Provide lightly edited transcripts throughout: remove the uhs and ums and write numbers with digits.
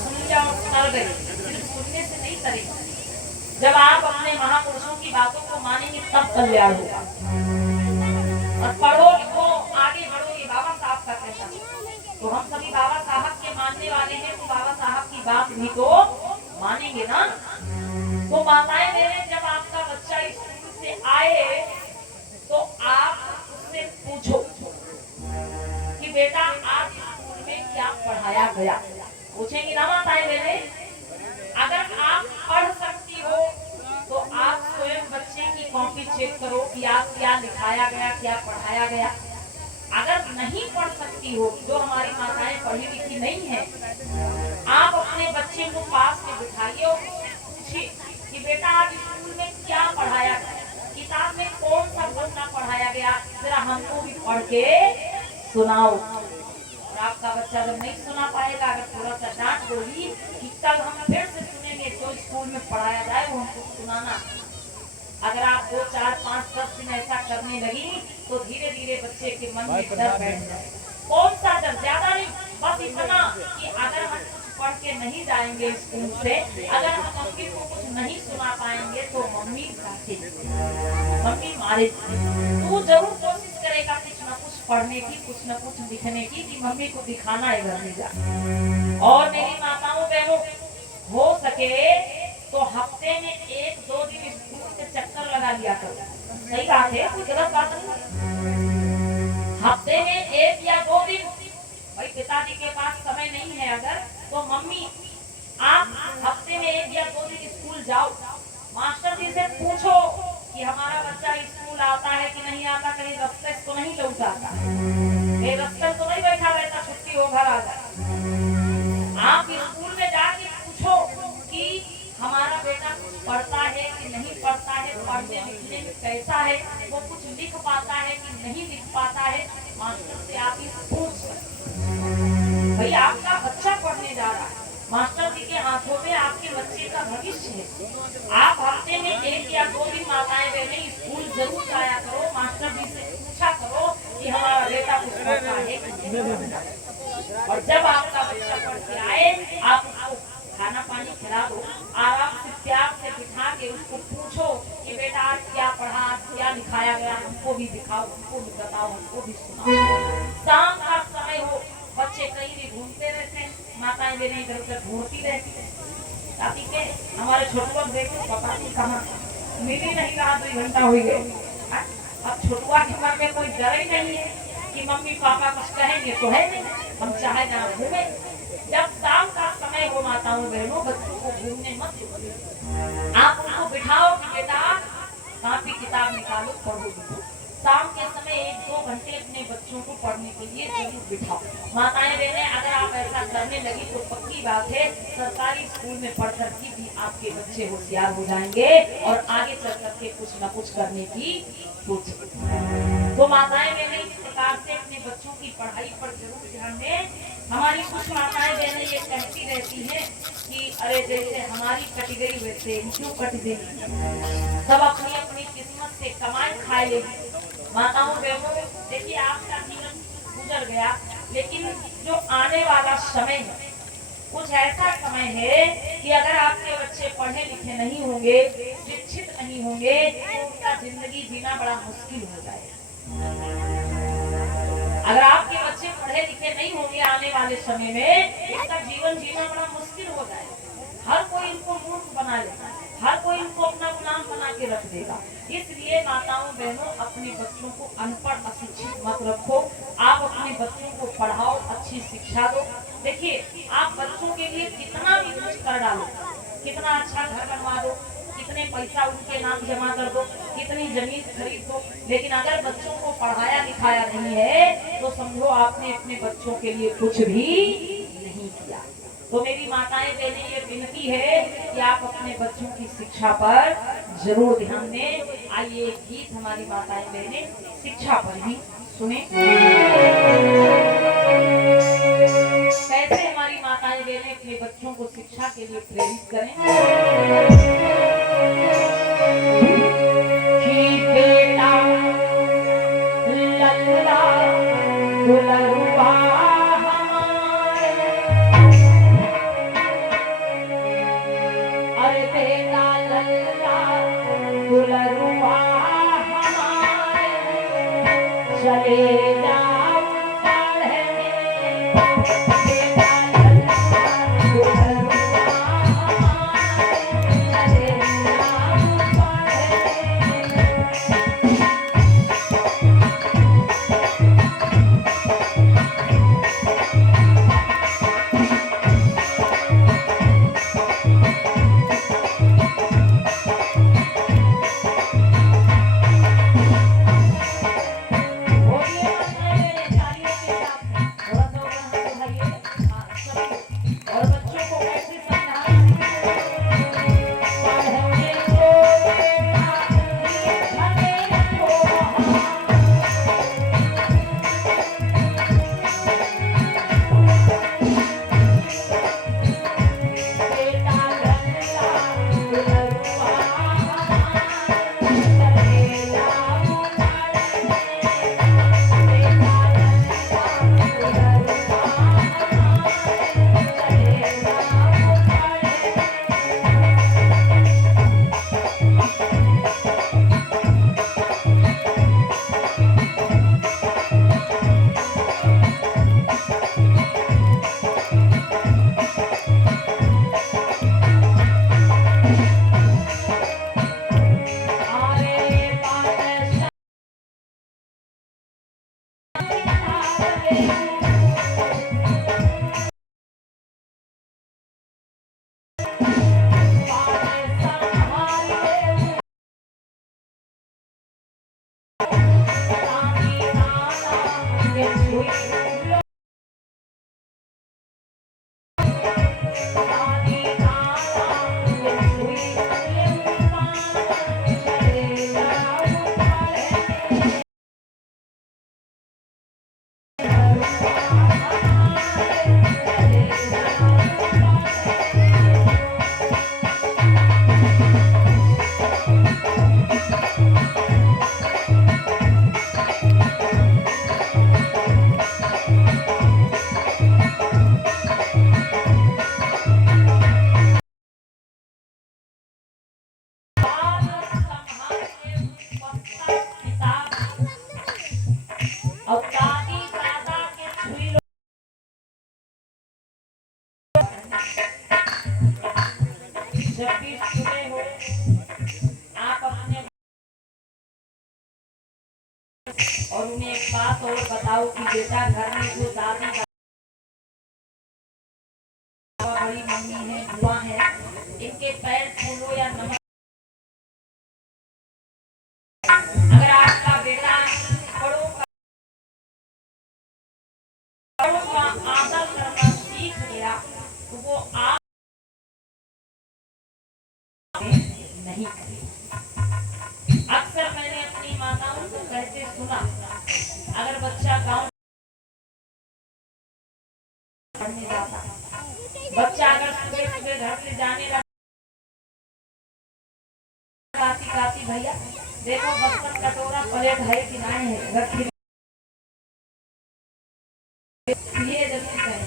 सुन लिया और तर गए, सिर्फ सुनने से नहीं तरेगा। जब आप अपने महापुरुषों की बातों को मानेंगे तब कल्याण होगा। और पढ़ो लिखो आगे बढ़ो, ये बाबा साहब का कहना है। तो हम सभी बाबा साहब के मानने वाले हैं, तो बाबा साहब की बात भी तो मानेंगे ना। तो माताएं बहनें, जब आपका बच्चा स्कूल से आए तो आप उससे पूछो कि बेटा आज स्कूल में क्या पढ़ाया गया। पूछेंगी ना माताएं बहनें? अगर आप पढ़ सकती हो तो आप स्वयं बच्चे की कॉपी चेक करो कि आप क्या लिखाया गया, क्या पढ़ाया गया। अगर नहीं पढ़ सकती हो, जो हमारी माताएं पढ़ी लिखी नहीं है, आप अपने बच्चे को पास में बिठाइए और पूछिए कि बेटा आज स्कूल में क्या पढ़ाया गया, किताब में कौन सा पन्ना पढ़ाया गया, जरा हमको भी पढ़ के सुनाओ। और आपका बच्चा जब नहीं सुना पाएगा, अगर थोड़ा सा डांट बोली कि कल हम फिर से सुनेंगे, जो स्कूल में पढ़ाया जाए वो हमको सुनाना। अगर आप 2, 4, 5, 10 दिन ऐसा करने लगी तो धीरे धीरे बच्चे के मन में डर बैठ जाए। कौन सा डर? ज्यादा नहीं, बस इतना कि अगर हम कुछ पढ़ के नहीं जाएंगे स्कूल से, अगर हम मम्मी को कुछ नहीं सुना पाएंगे तो मम्मी डांटेगी, मम्मी मारेगी। तो जरूर कोशिश करेगा कुछ न कुछ पढ़ने की, कुछ न कुछ लिखने की, कि मम्मी को दिखाना है घर में जा। और मेरी माताओं बहनों, हो सके तो हफ्ते में 1-2 दिन स्कूल के चक्कर लगा लिया करो। सही बात है, कोई गलत बात नहीं। हफ्ते में 1 या 2 दिन, भाई पिताजी के पास समय नहीं है अगर, तो मम्मी आप हफ्ते में 1 या 2 दिन स्कूल जाओ। मास्टर जी से पूछो कि हमारा बच्चा स्कूल आता है कि नहीं आता, कहीं रास्ते तो नहीं लौटाता, कहीं रास्ते तो नहीं बैठा रहता, छुट्टी हो घर आ जाए। आप स्कूल में जाके पूछो कि हमारा बेटा कुछ पढ़ता है कि नहीं पढ़ता है, पढ़ने लिखने में कैसा है, वो कुछ लिख पाता है कि नहीं लिख पाता है। मास्टर से आप पूछ सकते, भाई आपका बच्चा पढ़ने जा रहा है, मास्टर जी के हाथों में आपके बच्चे का भविष्य है। आप हफ्ते में 1 या 2 दिन माताएं बहनें स्कूल जरूर जाया करो, मास्टर जी से पूछा करो कि हमारा बेटा कुछ पढ़ता है कि नहीं। और जब आपका बच्चा पढ़ के आए, आप उसको खाना पानी खिला दो, आराम से प्यार से बिठा के उसको पूछो कि बेटा आज क्या पढ़ा, आज क्या लिखाया गया, हमको भी दिखाओ, हमको भी बताओ, हमको भी सुनाओ। शाम का समय हो, बच्चे कहीं भी घूमते रहते हैं, माताएं बहनें इधर उधर घूमती रहती है। ताकि के हमारे छोटुआ देखो पता नहीं कहाँ मिल ही नहीं रहा, 2 घंटा हो गए। अब छोटुआ के मन में कोई डर ही नहीं है कि मम्मी पापा कुछ कहेंगे तो है नहीं, हम चाहे ना घूमे। जब शाम का समय हो माताओं बहनों, बच्चों को घूमने मत दो, आप उनको बिठाओ कि बेटा कापी किताब निकालो, पढ़ो। शाम के समय 1-2 घंटे अपने बच्चों को पढ़ने के लिए जरूर बिठाओ। माताएं बहनें, अगर आप ऐसा करने लगी तो पक्की बात है सरकारी स्कूल में पढ़ कर भी आपके बच्चे होशियार हो जाएंगे और आगे चल करके कुछ न कुछ करने की सोच। तो माताएं बहनें इस प्रकार से अपने बच्चों की पढ़ाई पर जरूर ध्यान दें। हमारी कुछ माताएं बहनें ये कहती रहती हैं कि अरे जैसे हमारी कट गई वैसे क्यों कट गई, सब अपनी अपनी किस्मत से कमाई खाए लेगी। माताओं बहनों, देखिए आपका जीवन गुजर गया, लेकिन जो आने वाला समय है कुछ ऐसा समय है कि अगर आपके बच्चे पढ़े लिखे नहीं होंगे, शिक्षित नहीं होंगे, तो उनका जिंदगी जीना बड़ा मुश्किल हो जाएगा। अगर आपके बच्चे पढ़े लिखे नहीं होंगे आने वाले समय में, उनका जीवन जीना बड़ा मुश्किल हो जाएगा। हर कोई इनको मूर्ख बना लेगा, हर कोई इनको अपना गुलाम बना के रख देगा। इसलिए माताओं बहनों, अपने बच्चों को अनपढ़ अशिक्षित मत रखो। आप अपने बच्चों को पढ़ाओ, अच्छी शिक्षा दो। देखिए आप बच्चों के लिए कितना भी कुछ कर डालो, कितना अच्छा घर बनवा दो, कितने पैसा उनके नाम जमा कर दो, कितनी जमीन खरीद दो, लेकिन अगर बच्चों को पढ़ाया लिखाया नहीं है तो समझो आपने अपने बच्चों के लिए कुछ भी नहीं किया। तो मेरी माताएं बहनें, ये विनती है कि आप अपने बच्चों की शिक्षा पर जरूर ध्यान दें। आइए एक गीत हमारी माताएं बहनें शिक्षा पर ही सुने। कैसे हमारी माताएं बहनें अपने बच्चों को शिक्षा के लिए प्रेरित करें। कि बेटा लल्ला दुलरुआ हमारे और दादी दादा के छुई लो जब भी सुबह हो आप अपने और उन्हें एक बात और बताओ कि बेटा घर में जो दादी दादा बड़ी मम्मी है बुआ है इनके पैर छूलो या नमक अगर आपका बेटा बड़ों का आदर करना सीख गया तो वो आप नहीं करेगा। अक्सर मैंने अपनी माताओं को कहते सुना अगर बच्चा गांव पढ़ने जाता बच्चा अगर सुबह सुबह घर से जाने लगा काती भैया देखो बर्तन कटोरा प्लेट है कि नहीं है रखी ये जरूर करें।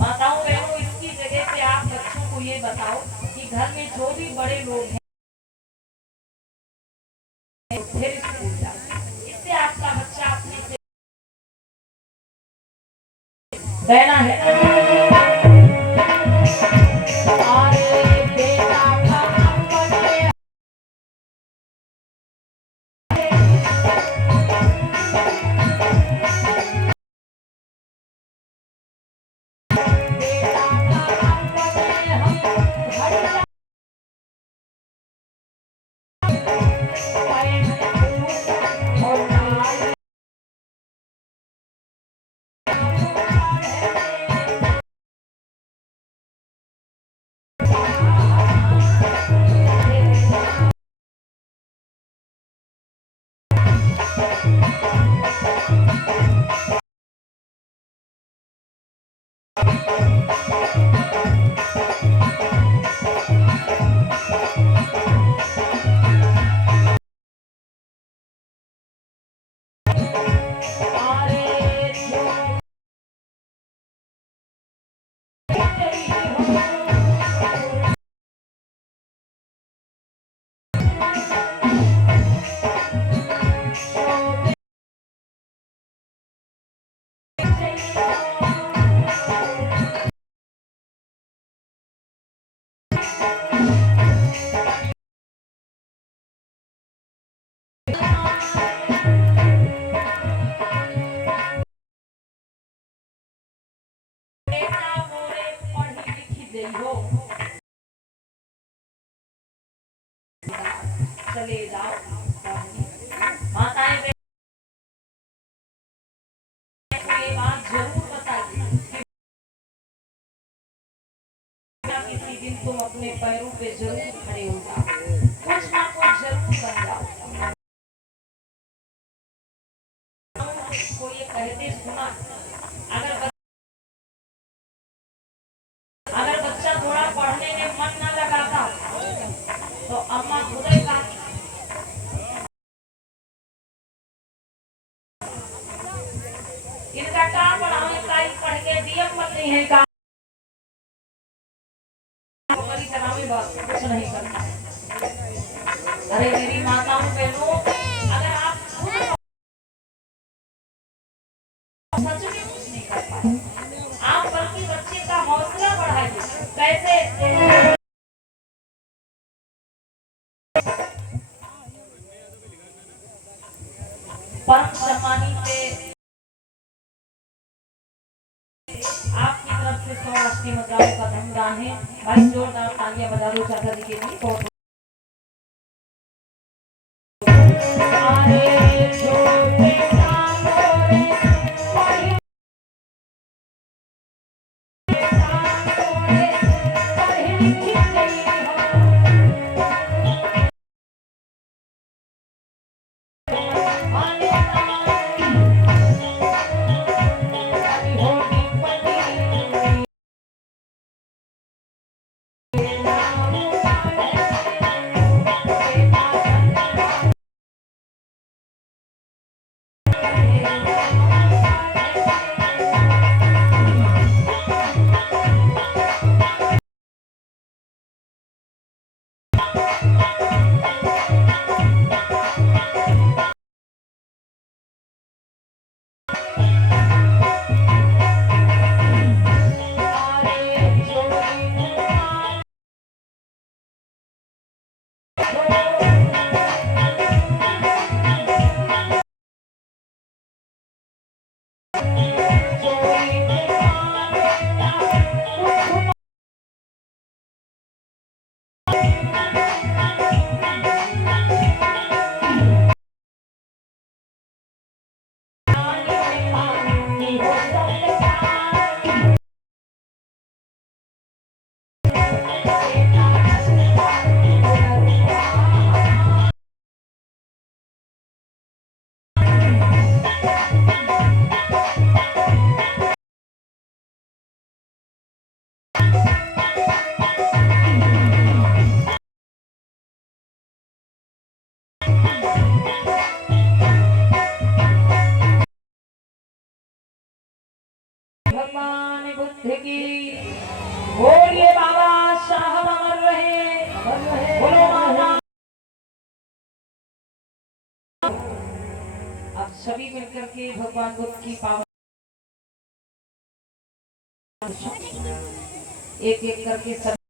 माताओं बहनों इसकी जगह पे आप बच्चों को ये बताओ कि घर में जो भी बड़े लोग हैं फिर स्कूल जाओ इससे आपका बच्चा अपने से बहना है चले जाओ माताएं ये बात जरूर बताइए किसी दिन तुम अपने पैरों पे जरूर खड़े हो जाओ कुछ ना कुछ जरूर बन जाओ। को ये कहते सुना अगर बच्चा थोड़ा पढ़ने में मन न लगाता तो अम्मा खुद ही इनका काम पढ़ाने का पढ़ के डीएम बननी है काम कुछ नहीं करना। अरे मेरी माताओं बहनों अगर आप सच में कुछ नहीं कर पाए आप बल्कि बच्चे का हौसला बढ़ाइए कैसे परम सम्मानित से आपकी तरफ से 100 राष्ट्रीय मुद्राओं का धनदान है भाई जोरदार तालियां बजा दो चाचा जी के लिए बहुत करके भगवान बुद्ध की पावन एक एक करके सब